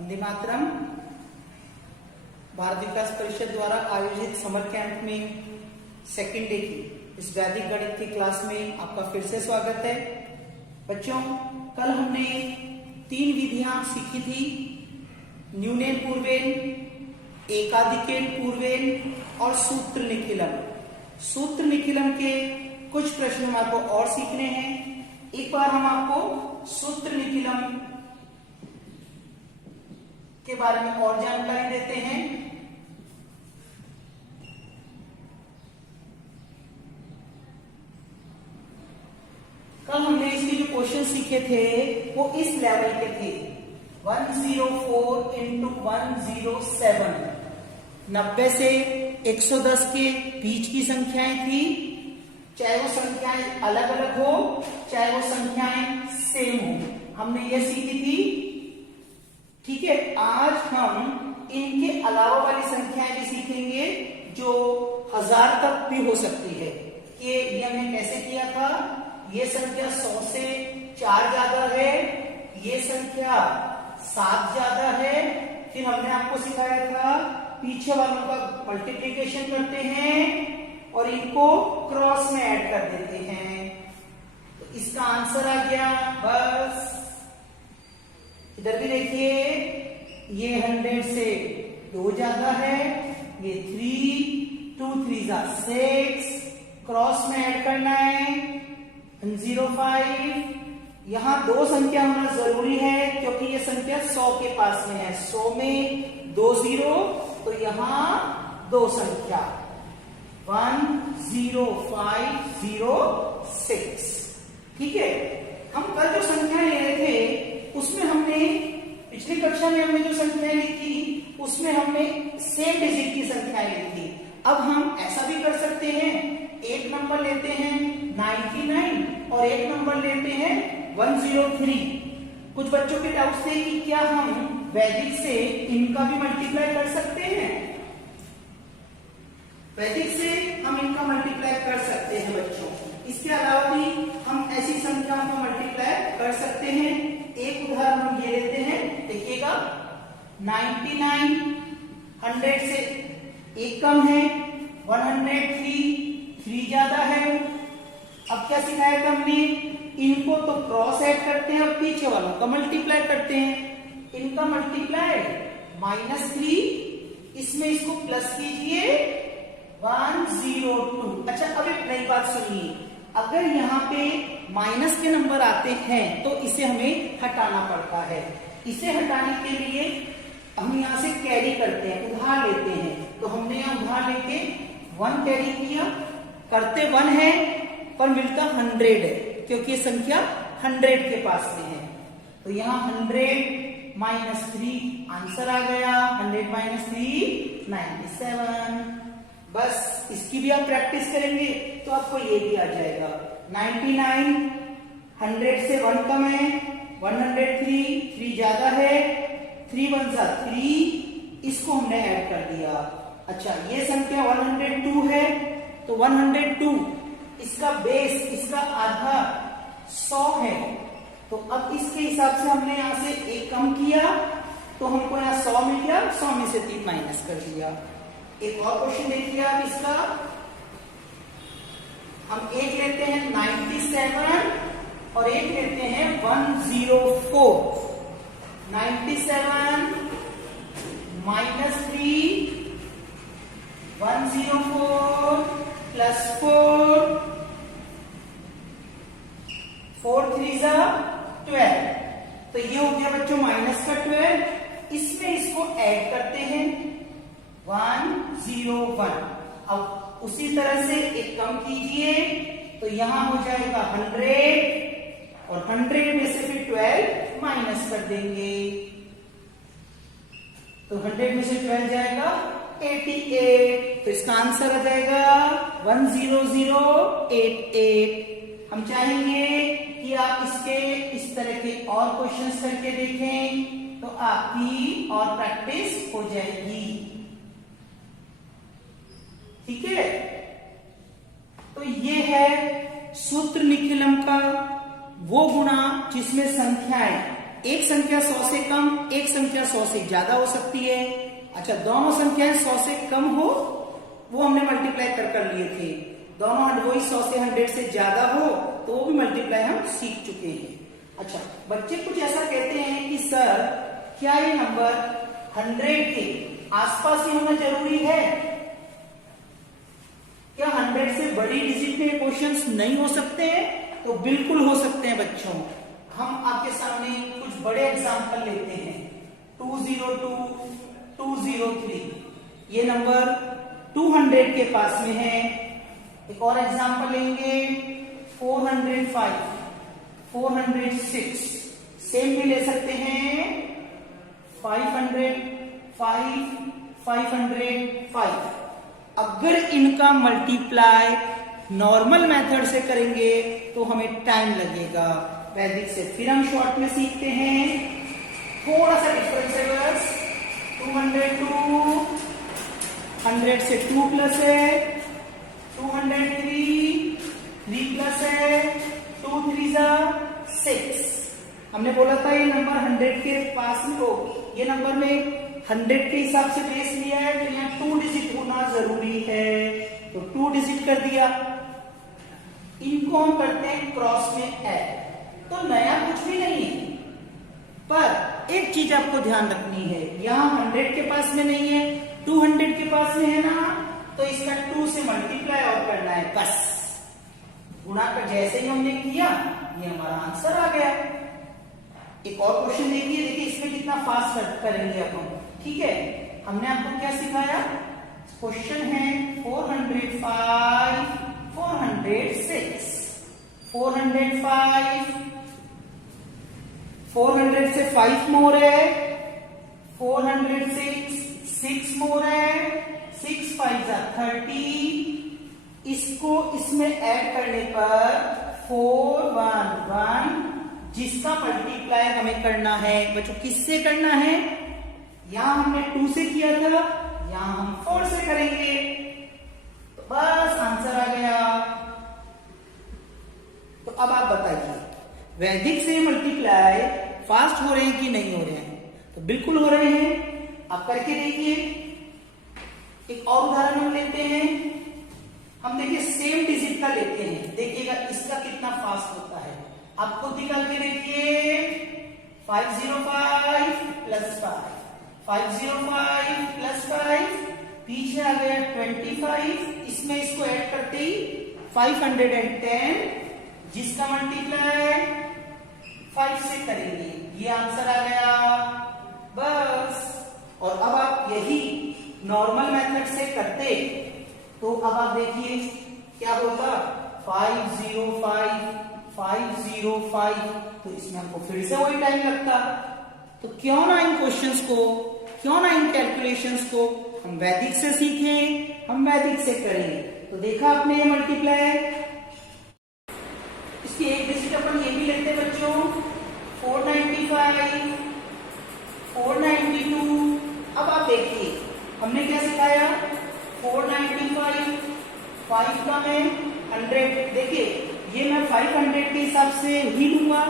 वंदे मातरम। भारत विकास परिषद द्वारा आयोजित समर कैंप में सेकेंड डे की इस वैदिक गणित की क्लास में आपका फिर से स्वागत है। बच्चों, कल हमने 3 विधियां सीखी थी, न्यूनेन पूर्वेन, एकाधिकेन पूर्वेन और सूत्र निखिलम। सूत्र निखिलम के कुछ प्रश्न हम आपको और सीखने हैं। एक बार हम आपको सूत्र निखिलम के बारे में और जानकारी देते हैं। कल हमने इसके जो क्वेश्चन सीखे थे वो इस लेवल के थे, 104 इंटू 107, 90 से 110 के बीच की संख्याएं थी, चाहे वो संख्याएं अलग अलग हो चाहे वो संख्याएं सेम हो, हमने ये सीखी थी। ठीक है, आज हम इनके अलावा वाली संख्याएं भी सीखेंगे जो 1000 तक भी हो सकती है। ये हमने कैसे किया था, ये संख्या 100 से 4 ज्यादा है, ये संख्या 7 ज्यादा है। फिर हमने आपको सिखाया था पीछे वालों का मल्टीप्लिकेशन करते हैं और इनको क्रॉस में ऐड कर देते हैं। तो इसका आंसर आ गया, बस इधर भी देखिए, ये 100 से 2 ज्यादा है, ये 3, 2 3 6, क्रॉस में ऐड करना है 105। यहां 2 संख्या होना जरूरी है क्योंकि ये संख्या 100 के पास में है, 100 में 2 0, तो यहां 2 संख्या 10506। ठीक है, हम कल जो संख्या ले रहे थे उसमें हमने पिछली कक्षा में हमने जो संख्याएं ली थी उसमें हमने सेम डिजिट की संख्याएं ली थी। अब हम ऐसा भी कर सकते हैं, एक नंबर लेते हैं 99 और एक नंबर लेते हैं 103। कुछ बच्चों के डाउट थे कि क्या हम वैदिक से इनका भी मल्टीप्लाई कर सकते हैं। वैदिक से हम इनका मल्टीप्लाई कर सकते हैं बच्चों। इसके अलावा भी हम ऐसी संख्याओं को मल्टीप्लाई कर सकते हैं। एक उदाहरण हम ये लेते हैं, देखिएगा 99 100 से 1 कम है, 103 3 ज्यादा है। अब क्या सिखाया था हमने, इनको तो क्रॉस ऐड करते हैं और पीछे वालों का मल्टीप्लाई करते हैं। इनका मल्टीप्लाई -3, इसमें इसको प्लस कीजिए 102। अच्छा, अब एक नई बात सुनिए, अगर यहाँ पे माइनस के नंबर आते हैं तो इसे हमें हटाना पड़ता है। इसे हटाने के लिए हम यहाँ से कैरी करते हैं, उधार लेते हैं। तो हमने यहाँ उधार लेके 1 कैरी किया, करते 1 है पर मिलता 100 है क्योंकि ये संख्या 100 के पास में है। तो यहाँ 100 -3 आंसर आ गया, 100 - 3 97। बस इसकी भी आप प्रैक्टिस करेंगे तो आपको ये भी आ जाएगा। 99 100 से 1 कम है, 103 3 ज्यादा है, 3 1 3, इसको हमने ऐड कर दिया। अच्छा, ये संख्या 102 है तो 102 इसका बेस, इसका आधा 100 है। तो अब इसके हिसाब से हमने यहां से 1 कम किया तो हमको यहाँ 100 मिल गया, 100 में से 3 माइनस कर दिया। एक और क्वेश्चन देखिए आप इसका, हम एक लेते हैं 97 और एक लेते हैं 104। 97 -3 104 + 4 4 3 12। तो ये हो गया बच्चों माइनस का 12। इसमें इसको ऐड करते हैं 101। अब उसी तरह से एक कम कीजिए तो यहां हो जाएगा 100 और 100 में से फिर 12 माइनस कर देंगे तो 100 में से 12 जाएगा 88। तो इसका आंसर आ जाएगा 10088। हम चाहेंगे कि आप इसके इस तरह के और क्वेश्चंस करके देखें तो आपकी और प्रैक्टिस हो जाएगी। ठीक है, तो ये है सूत्र निखिलम का वो गुणा जिसमें संख्याएं एक संख्या 100 से कम, एक संख्या 100 से ज्यादा हो सकती है। अच्छा, दोनों संख्याएं 100 से कम हो वो हमने मल्टीप्लाई कर लिए थे। दोनों वही 100 से 100 से ज्यादा हो तो वो भी मल्टीप्लाई हम सीख चुके हैं। अच्छा, बच्चे कुछ ऐसा कहते हैं कि सर क्या ये नंबर 100 के आसपास ही होना जरूरी है? क्या 100 से बड़ी डिजिट में क्वेश्चंस नहीं हो सकते हैं? तो बिल्कुल हो सकते हैं बच्चों। हम आपके सामने कुछ बड़े एग्जाम्पल लेते हैं। 202, 203 ये नंबर 200 के पास में है। एक और एग्जाम्पल लेंगे 405, 406 सेम भी ले सकते हैं 500, 505। अगर इनका मल्टीप्लाई नॉर्मल मेथड से करेंगे तो हमें टाइम लगेगा वैदिक से। फिर हम शॉर्ट में सीखते हैं, थोड़ा सा डिफरेंस है बस। 202, 100 से 2 प्लस है, 203, 3 प्लस है, 2 3 6। हमने बोला था ये नंबर 100 के पास में हो, ये नंबर में 100 के हिसाब से बेस लिया है तो यहाँ 2 डिजिट होना जरूरी है, तो 2 डिजिट कर दिया। इनको हम करते हैं क्रॉस में ऐड, तो नया कुछ भी नहीं है। पर एक चीज आपको ध्यान रखनी है, यहाँ 100 के पास में नहीं है, 200 के पास में है ना, तो इसका 2 से मल्टीप्लाई और करना है बस। गुणा कर जैसे ही हमने किया ये हमारा आंसर आ गया। एक और क्वेश्चन देखिए, इसमें कितना फास्ट करेंगे अब हम। ठीक है, हमने आपको क्या सिखाया? क्वेश्चन है 405, 406, 405, 400 से 5 मोर है, 406, 6 मोर है, 6 5 30। इसको इसमें ऐड करने पर 411, जिसका मल्टीप्लाई हमें करना है बच्चों। किससे करना है? यहां हमने 2 से किया था, यहां हम 4 से करेंगे, तो बस आंसर आ गया। तो अब आप बताइए वैदिक से मल्टीप्लाई फास्ट हो रहे हैं कि नहीं हो रहे हैं? तो बिल्कुल हो रहे हैं। आप करके देखिए। एक और उदाहरण हम लेते हैं। हम देखिए सेम डिजिट का लेते हैं, देखिएगा इसका कितना फास्ट होता है। आप खुद निकाल के देखिए। 505 प्लस 5, 505 प्लस 5, पीछे आ गया 25। इसमें इसको ऐड करते ही 510, जिसका मल्टीप्लाई 5 से करेंगे, ये आंसर आ गया बस। और अब आप यही नॉर्मल मेथड से करते तो अब आप देखिए क्या होगा। 505, 505, तो इसमें हमको फिर से वही टाइम लगता। तो क्यों ना इन क्वेश्चंस को, क्यों ना इन कैलकुलेशंस को हम वैदिक से सीखें, हम वैदिक से करें। तो देखा आपने मल्टीप्लाई। इसकी एक डिजिट अपन ये भी लेते हैं बच्चों, 495, 492। अब आप देखिए हमने क्या सिखाया, 495, 5 का मैं 100। देखिए ये मैं 500 के हिसाब से ही लूंगा,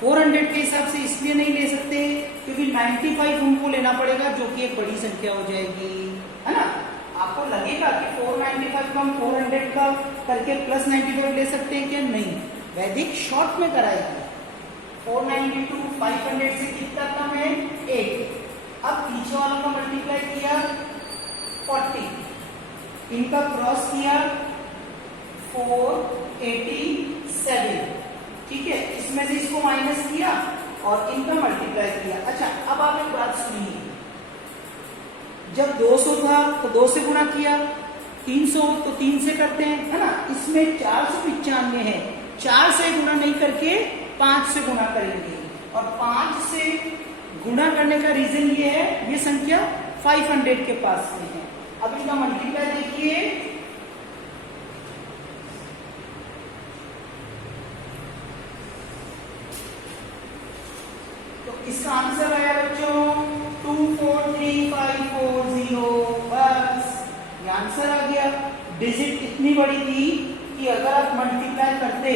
400 के हिसाब से इसलिए नहीं ले सकते क्योंकि 95 हमको लेना पड़ेगा, जो कि एक बड़ी संख्या हो जाएगी, है ना। आपको लगेगा कि 495 का हम 400 का करके प्लस 95 ले सकते हैं क्या? नहीं, वैदिक शॉर्ट में कराएगा। 492 500 से कितना कम है? 8। अब पीछे वालों का मल्टीप्लाई किया 40, इनका क्रॉस किया 487। ठीक है, इसमें से इसको माइनस किया और इनका मल्टीप्लाई किया। अच्छा, अब आप एक बात सुनिए, जब 200 था तो 2 से गुणा किया, 300 तो 3 से करते हैं, है ना। इसमें 495 है, 4 से गुणा नहीं करके 5 से गुणा करेंगे। और 5 से गुणा करने का रीजन ये है, ये संख्या 500 के पास में है। अब इनका मल्टीप्लाई देखिए, तो इसका आंसर आया बच्चों 243540। बस ये आंसर आ गया। डिजिट इतनी बड़ी थी कि अगर आप मल्टीप्लाई करते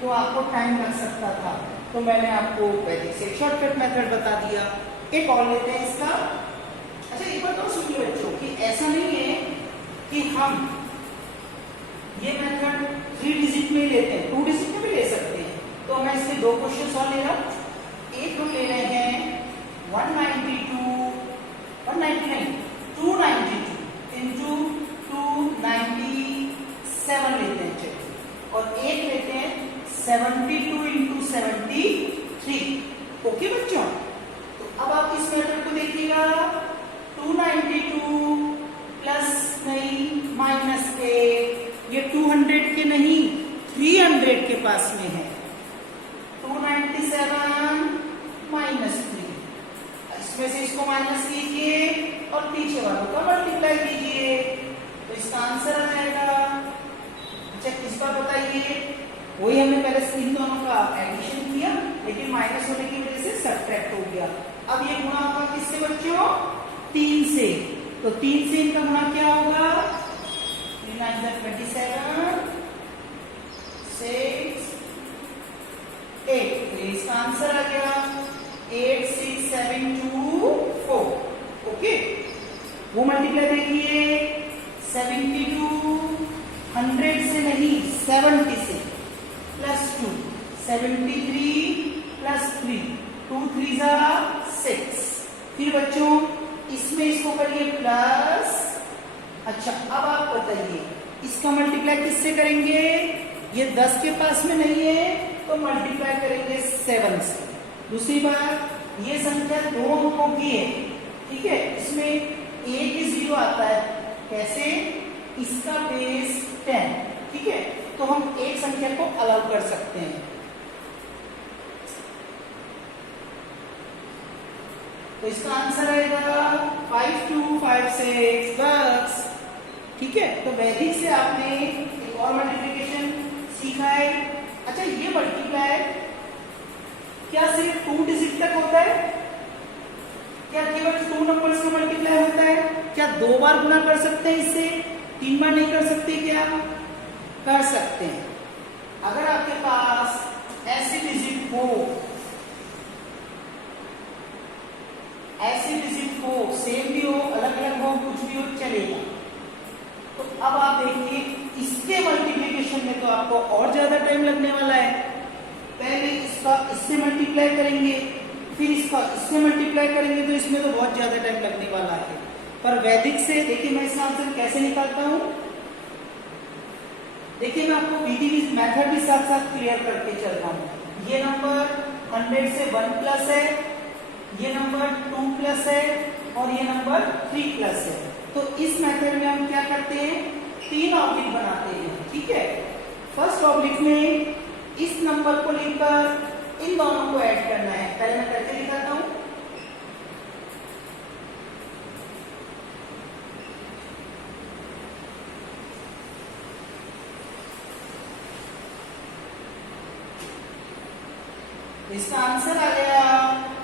तो आपको टाइम लग सकता था। तो मैंने आपको वैदिक से शॉर्टकट मेथड बता दिया। एक और लेते हैं इसका। अच्छा एक बात और सुनिए बच्चों कि ऐसा नहीं है कि हम ये मेथड 3 डिजिट में लेते हैं, 2 डिजिट में भी ले सकते हैं। तो मैं इसके 2 क्वेश्चन और ले रहा हूं। एक हम ले रहे हैं 292 इंटू 297 लेते हैं चलिए, और एक लेते हैं 72 इंटू 73। ओके बच्चों, तो अब आप इस मेथड को देखिएगा। 292 प्लस नहीं माइनस 8, ये 200 के नहीं 300 के पास में है। 297 माइनस 3, इसमें से इसको माइनस कीजिए और पीछे वालों का मल्टीप्लाई कीजिए, तो इसका आंसर आ जाएगा। अच्छा किसका बताइए, वही हमने पहले इन दोनों का एडिशन किया, लेकिन माइनस होने की वजह से सब्ट्रैक्ट हो गया। अब ये गुणा होगा किससे बच्चों, 3 से, तो 3 से इनका गुणा क्या होगा, 3 9 27 6 8, तो इसका आंसर आ गया 86724। ओके, वो मल्टीप्लाई देखिए 72 100 से नहीं 70 से, प्लस 2 73 प्लस 3 2 3 6। फिर बच्चों इसमें इसको करिए प्लस। अच्छा अब आप बताइए इसका मल्टीप्लाई किससे करेंगे, ये 10 के पास में नहीं है तो मल्टीप्लाई करेंगे 7 से। दूसरी बात, ये संख्या 2 अंकों की है, ठीक है, इसमें एक ही 0 आता है, कैसे, इसका बेस 10, ठीक है, तो हम एक संख्या को अलाउ कर सकते हैं। तो इसका आंसर आएगा 5256 बस, ठीक है। तो वैदिक से आपने एक और मल्टीप्लिकेशन सीखा है। अच्छा ये मल्टीप्लाई क्या सिर्फ 2 डिजिट तक होता है, क्या केवल 2 नंबर्स का मल्टीप्लाई होता है, क्या 2 बार गुणा कर सकते हैं इससे, 3 बार नहीं कर सकते, क्या कर सकते हैं। अगर आपके पास ऐसी डिजिट हो, सेम भी हो अलग अलग हो कुछ भी हो चलेगा। तो अब आप देखिए इसके मल्टीप्लिकेशन में तो आपको और ज्यादा टाइम लगने वाला है। पहले इसका इससे मल्टीप्लाई करेंगे, फिर इसका इससे मल्टीप्लाई करेंगे, तो इसमें तो बहुत ज्यादा टाइम लगने वाला है। पर वैदिक से देखिए मैं इसका आंसर कैसे निकालता हूं, देखिए मैं आपको विधि मेथड भी साथ साथ क्लियर करके चल रहा हूं। ये नंबर 100 से 1 प्लस है, ये नंबर 2 प्लस है, और ये नंबर 3 प्लस है। तो इस मेथड में हम क्या करते हैं, 3 ऑब्लिक बनाते हैं, ठीक है। फर्स्ट ऑब्लिक में इस नंबर को लिखकर इन दोनों को ऐड करना है। पहले मैं करके दिखाता हूं। इसका आंसर आ गया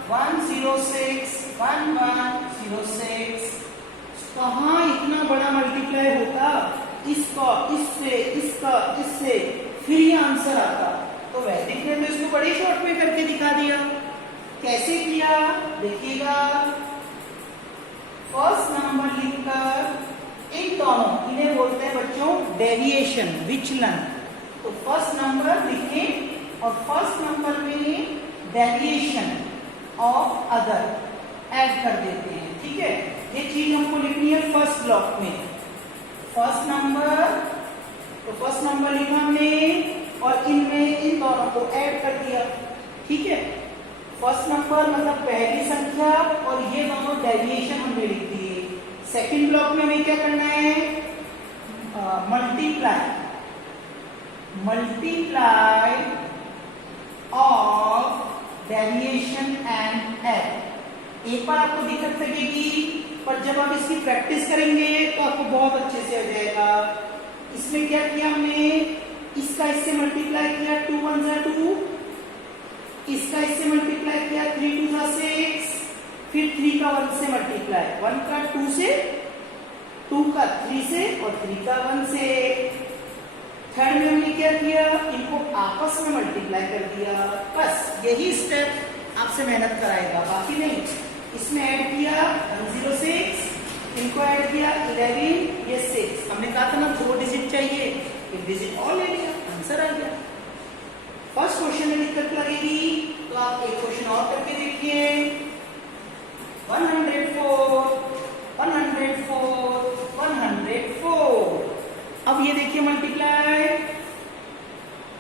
1061106। कहां इतना बड़ा मल्टीप्लाई होता, इसका इससे, इसका इससे, फिर ये आंसर आता। तो वैदिक ने तो इसको बड़े शॉर्ट में करके दिखा दिया। कैसे किया देखिएगा, फर्स्ट नंबर लिखकर इन दोनों, इन्हें बोलते हैं बच्चों डेविएशन, विचलन। तो फर्स्ट नंबर लिखें और फर्स्ट नंबर में डेविएशन ऑफ अदर ऐड कर देते हैं, ठीक है। ये चीज हमको लिखनी है फर्स्ट ब्लॉक में। फर्स्ट नंबर, तो फर्स्ट नंबर लिखा हमने और इनमें इन दोनों को ऐड कर दिया, ठीक है। फर्स्ट नंबर मतलब पहली संख्या और ये दोनों डेविएशन हमने लिख दिए। सेकंड ब्लॉक में हमें क्या करना है, multiply of deviation and add. एक बार आपको दिक्कत लगेगी, पर जब आप इसकी प्रैक्टिस करेंगे तो आपको बहुत अच्छे से हो जाएगा। इसमें क्या किया हमने, इसका इससे मल्टीप्लाई किया 2 1 2, इसका इससे मल्टीप्लाई किया 3 2 6, फिर 3 का 1 से मल्टीप्लाई, 1 का 2 से, 2 का 3 से और 3 का 1 से। थर्ड में हमने क्या किया, इनको आपस में मल्टीप्लाई कर दिया, बस यही स्टेप आपसे मेहनत कराएगा, बाकी नहीं। इसमें ऐड किया 106, इनको ऐड किया 11, ये 6। हमने कहा था ना 2 डिजिट चाहिए, 1 डिजिट और ले लिया, आंसर आ गया। फर्स्ट क्वेश्चन में दिक्कत लगेगी तो आप एक क्वेश्चन और करके देखिए। 104, 104, 104। अब ये देखिए मल्टीप्लाई,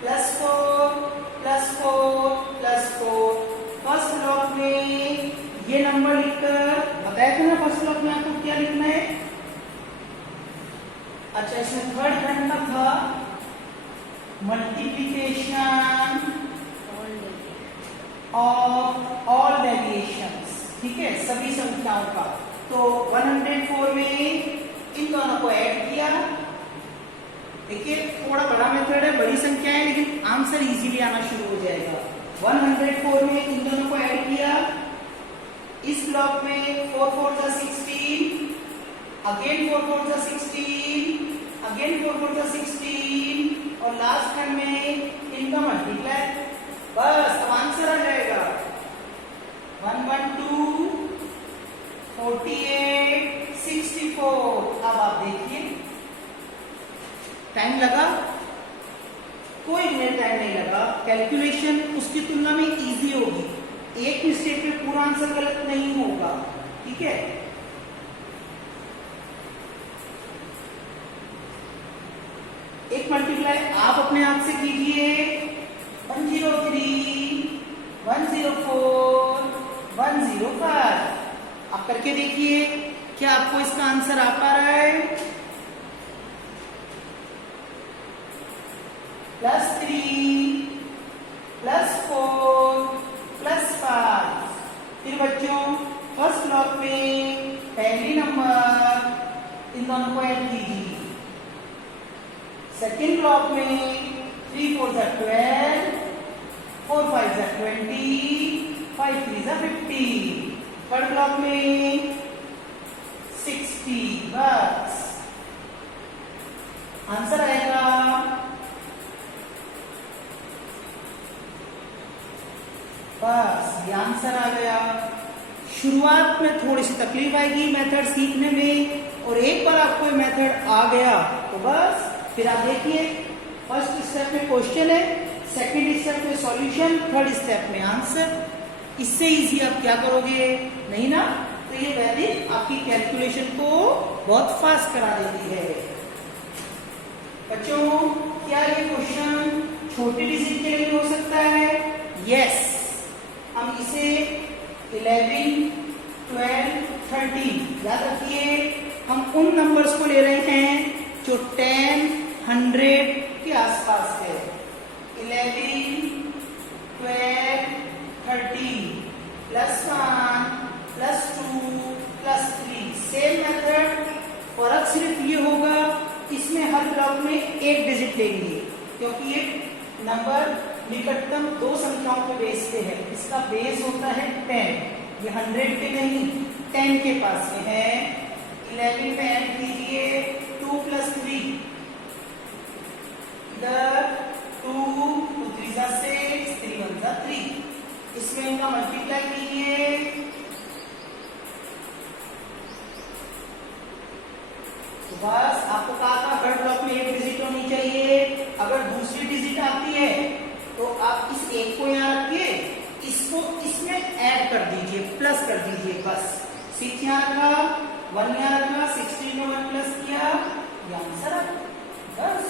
+4, +4, +4। फर्स्ट ब्लॉक में ये नंबर लिखकर बताया था ना, फर्स्ट ब्लॉक में आपको क्या लिखना है। अच्छा, इसमें थर्ड करना था मल्टीप्लिकेशन ऑफ ऑल डेविएशंस, ठीक है, सभी संख्याओं का। तो 104 में इन दोनों को ऐड किया। देखिए थोड़ा बड़ा मेथड है, बड़ी संख्या है, लेकिन आंसर इजीली आना शुरू हो जाएगा। 104 में इन दोनों को ऐड किया। इस ब्लॉक में 4 4 जा 16, अगेन 4 4 जा 16, अगेन 4 4 जा 16 और लास्ट खंड में इनका मल्टीप्लाई, बस अब आंसर आ जाएगा। 112, 48, 64। अब आप देखिए टाइम लगा, कोई मिनट टाइम नहीं लगा। कैलकुलेशन उसकी तुलना में इजी होगी, एक मिस्टेक में पूरा आंसर गलत नहीं होगा, ठीक है। एक मल्टीप्लाई आप अपने हाथ से कीजिए। 103, 104, 105। आप करके देखिए क्या आपको इसका आंसर आ पा रहा है। +3, +4, +5। फिर बच्चों फर्स्ट ब्लॉक में पहली नंबर इन दोनों को ऐड कीजिए। सेकेंड ब्लॉक में 3 4 जा 12, 4 5 जा 20, 5 3 जा 50। थर्ड ब्लॉक में 60। बस आंसर आएगा बस ये आंसर आ गया। शुरुआत में थोड़ी सी तकलीफ आएगी मेथड सीखने में, और एक बार आपको ये मेथड आ गया तो बस फिर आप देखिए फर्स्ट स्टेप में क्वेश्चन है, सेकंड स्टेप में सॉल्यूशन, थर्ड स्टेप में आंसर। इससे इजी आप क्या करोगे, नहीं ना? तो ये वैदिक आपकी कैलकुलेशन को बहुत फास्ट करा देती है। बच्चों क्या ये क्वेश्चन छोटे डिजिट के लिए हो सकता है? यस। हम इसे 11, 12, 13 याद रखिए। हम उन नंबर्स को ले रहे हैं जो 10, 100 के आसपास है। 11, 12, 13 +1, +2, +3। सेम मेथड, फर्क सिर्फ ये होगा इसमें हर ब्लॉक में एक डिजिट लेंगे, क्योंकि ये नंबर निकटतम दो संख्याओं के बेस पे है। इसका बेस होता है 10, ये 100 पे नहीं 10 के पास में है। 11 पे ऐड कीजिए 2 + 3, इधर 2 2 3 जा 6, 3 1 जा 3। इसमें इनका मल्टीप्लाई कीजिए, तो बस आपको कहा था हर ब्लॉक में एक डिजिट होनी चाहिए। अगर दूसरी डिजिट आती है तो आप इस एक को यहाँ रखिए, इसको इसमें ऐड कर दीजिए, प्लस कर दीजिए, बस 6 यहाँ रखा, 1 यहाँ रखा, 16 में 1 प्लस किया, ये आंसर आ बस,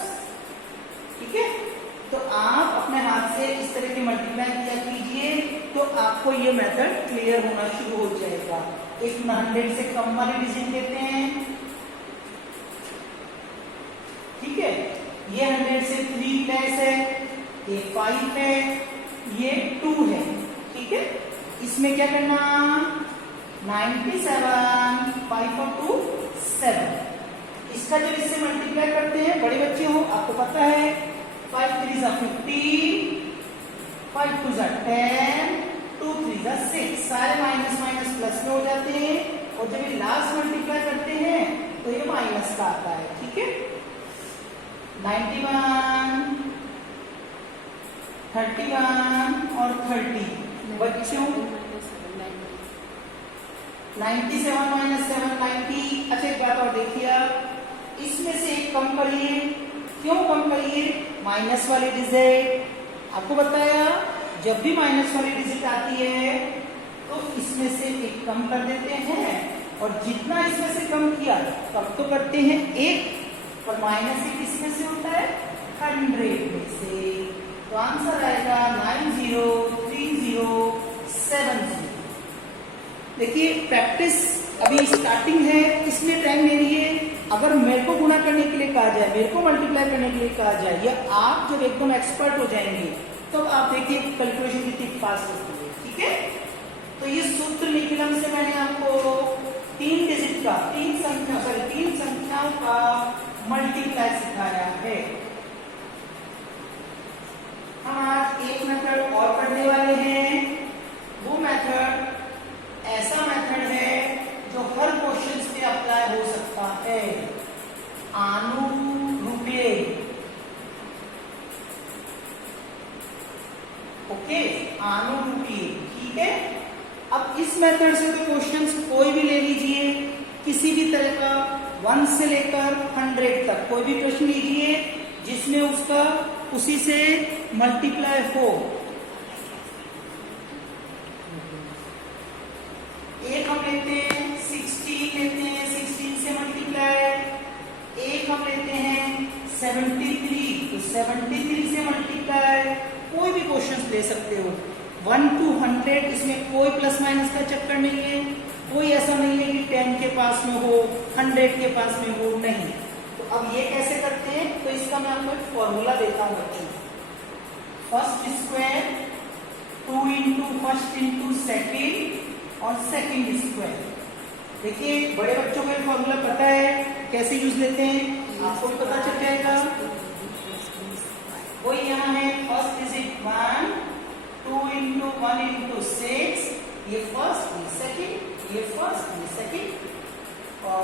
ठीक है। तो आप अपने हाथ से इस तरह की मल्टीप्लाई किया कीजिए, तो आपको ये मेथड क्लियर होना शुरू हो जाएगा। एक 100 से कम वाली डिजिट लेते हैं, ठीक है। ये 100 से 3 लेस है, ये 5 है, ये 2 है, ठीक है। इसमें क्या करना, 97, 5 और 2 7। इसका जब इससे मल्टीप्लाई करते हैं, बड़े बच्चे हो आपको पता है, 5 3 जा 15, 5 2 जा 10, 2 3 जा 6। सारे माइनस माइनस प्लस में हो जाते हैं, और जब ये लास्ट मल्टीप्लाई करते हैं तो ये माइनस का आता है, ठीक है। 91, 31 और 30 बच्चों 97 माइनस 7 90। अच्छा एक बात और देखिए आप, इसमें से एक कम करिए। क्यों कम करिए? माइनस वाली डिजिट आपको बताया, जब भी माइनस वाली डिजिट आती है तो इसमें से एक कम कर देते हैं, और जितना इसमें से कम किया तब तो करते हैं एक, और माइनस एक किसमें से होता है? 100 में से। तो आंसर आएगा 903070। देखिए प्रैक्टिस अभी स्टार्टिंग है, इसलिए टाइम ले रही है। अगर मेरे को गुणा करने के लिए कहा जाए, मेरे को मल्टीप्लाई करने के लिए कहा जाए, या आप जब एकदम एक्सपर्ट हो जाएंगे तो आप देखिए कैलकुलेशन कितनी फास्ट होती है। ठीक है, तो ये सूत्र निखिलम से मैंने आपको 3 डिजिट का, 3 संख्याओं का मल्टीप्लाई सिखाया है। हम आज एक मेथड और पढ़ने वाले हैं। वो मेथड ऐसा मेथड है जो हर क्वेश्चन पे अप्लाई हो सकता है, आनुरूपीय। ओके, आनुरूपीय। ठीक है, अब इस मेथड से तो क्वेश्चंस कोई भी ले लीजिए, किसी भी तरह का, 1 से लेकर 100 तक कोई भी प्रश्न लीजिए जिसमें उसका उसी से मल्टीप्लाई हो। एक हम लेते हैं 16 लेते हैं, 16 से मल्टीप्लाई। एक हम लेते हैं 73, तो 73 से मल्टीप्लाई। कोई भी क्वेश्चन ले सकते हो, 1 to 100, इसमें कोई प्लस माइनस का चक्कर नहीं है। कोई ऐसा नहीं है कि 10 के पास में हो, 100 के पास में हो, नहीं। तो अब ये कैसे करते हैं, तो इसका मैं आपको एक फॉर्मूला देता हूं बच्चों। First square 2 into first into second और सेकेंड स्क्वायर। देखिए बड़े बच्चों को ये फॉर्मूला पता है, कैसे यूज लेते हैं आपको भी पता चल जाएगा। वही यहाँ है, फर्स्ट डिजिट 1, 2 इंटू 1 इंटू 6, ये फर्स्ट, ये सेकेंड, ये फर्स्ट, ये सेकेंड, और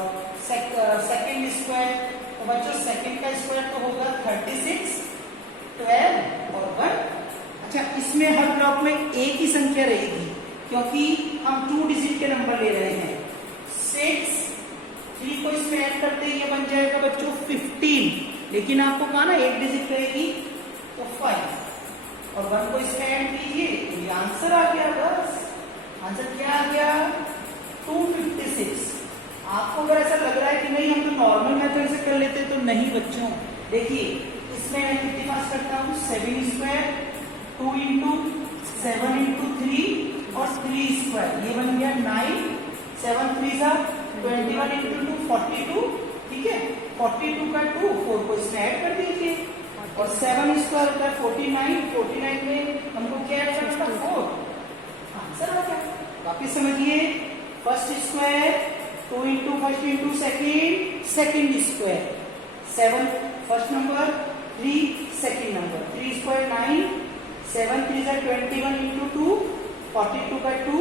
सेकेंड स्क्वायर। तो बच्चों सेकेंड का स्क्वायर तो होगा 36, 12 और 1। अच्छा, इसमें हर ब्लॉक में एक ही संख्या रहेगी क्योंकि हम 2 डिजिट के नंबर ले रहे हैं। 6, 3 को इसमें ऐड करते हैं, ये बन जाएगा बच्चों 15, लेकिन आपको कहा ना एक डिजिट रहेगी तो 5, और 1 को इसमें ऐड कीजिए, ये आंसर आ गया। बस आंसर क्या आ गया? 256। आपको अगर ऐसा लग रहा है कि नहीं हम तो नॉर्मल मेथड से कर लेते, तो नहीं बच्चों। देखिए इसमें मैं कितनी पास करता हूँ, 7 स्क्वायर, 2 इंटू 7 इंटू 3 और 3 स्क्वायर, ये बन गया 9, 7 3 21 इंटू 2 42। ठीक है, 42 का 2, 4 को इसमें ऐड कर दीजिए, और 7 स्क्वायर होता है 49, 49 में हमको क्या ऐड करना था? 4। आंसर आ गया। वापिस समझिए, first square 2 into first into second, second square, 7 first number, 3 second number, 3 square 9, 7 3 21 into 2, 42 का 2,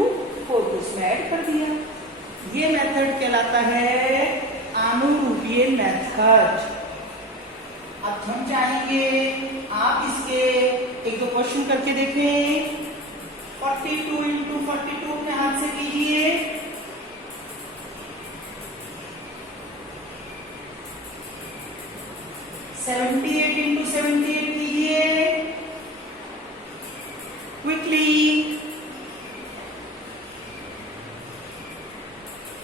4 को इसमें ऐड कर दिया। ये मेथड कहलाता है आनुरूपीय मेथड। अब हम चाहेंगे आप इसके एक दो क्वेश्चन करके देखें। 42 इंटू 42 अपने हाथ से कीजिए, 78 इंटू 78 कीजिए quickly.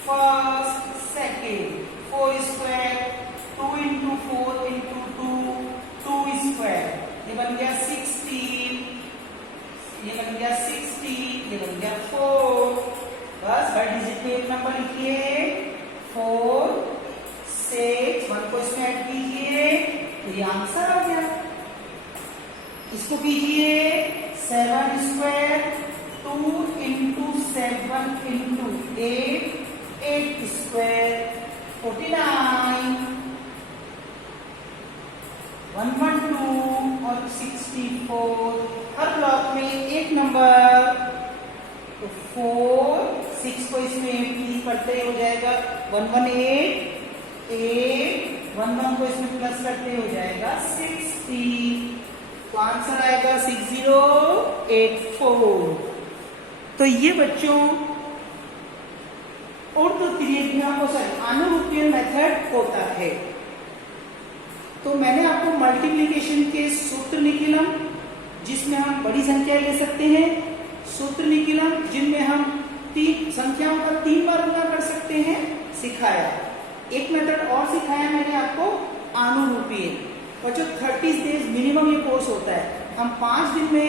First, second, 4 square, 2 into 4 into 2, 2 square, ये बन गया 16, ये बन गया 60, ये बन गया 4। बस हर डिजिट में एक नंबर लिखिए, 4, 6, 1 को इसमें ऐड कीजिए, तो ये आंसर आ गया। इसको कीजिए 7 स्क्वायर, 2 इंटू 7 इंटू 8, 8 स्क्वायर, 49, 112 और 64। हर ब्लॉक में एक नंबर, तो 4, 6 को इसमें 8 करते हो जाएगा 118, 8, 1 को इसमें प्लस करते हो जाएगा 60, तो आंसर आएगा 6084। तो ये बच्चों उर्दू अनुरूपीय मेथड होता है। तो मैंने आपको मल्टीप्लिकेशन के सूत्र निकलम, जिसमें हम बड़ी संख्या ले सकते हैं, सूत्र निकलम जिनमें हम 3 संख्याओं का 3 बार गुणा कर सकते हैं, सिखाया। एक मेथड और सिखाया मैंने आपको, अनुरूपीय। और जो 30 डेज मिनिमम ये कोर्स होता है, हम 5 दिन में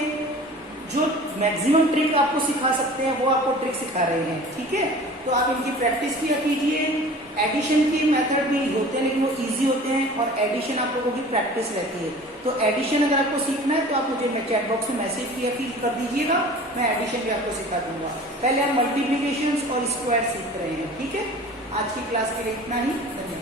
जो मैक्सिमम ट्रिक आपको सिखा सकते हैं वो आपको ट्रिक सिखा रहे हैं, ठीक है। तो आप इनकी प्रैक्टिस किया कीजिए। एडिशन की मेथड भी होते हैं लेकिन वो इजी होते हैं, और एडिशन आप लोगों की प्रैक्टिस रहती है। तो एडिशन अगर आपको सीखना है तो आप मुझे चैट बॉक्स में मैसेज किया कर दीजिएगा, मैं एडिशन भी आपको सिखा दूंगा। पहले हम मल्टीप्लिकेशन और स्क्वायर सीख रहे हैं, ठीक है। आज की क्लास के लिए इतना ही, धन्यवाद।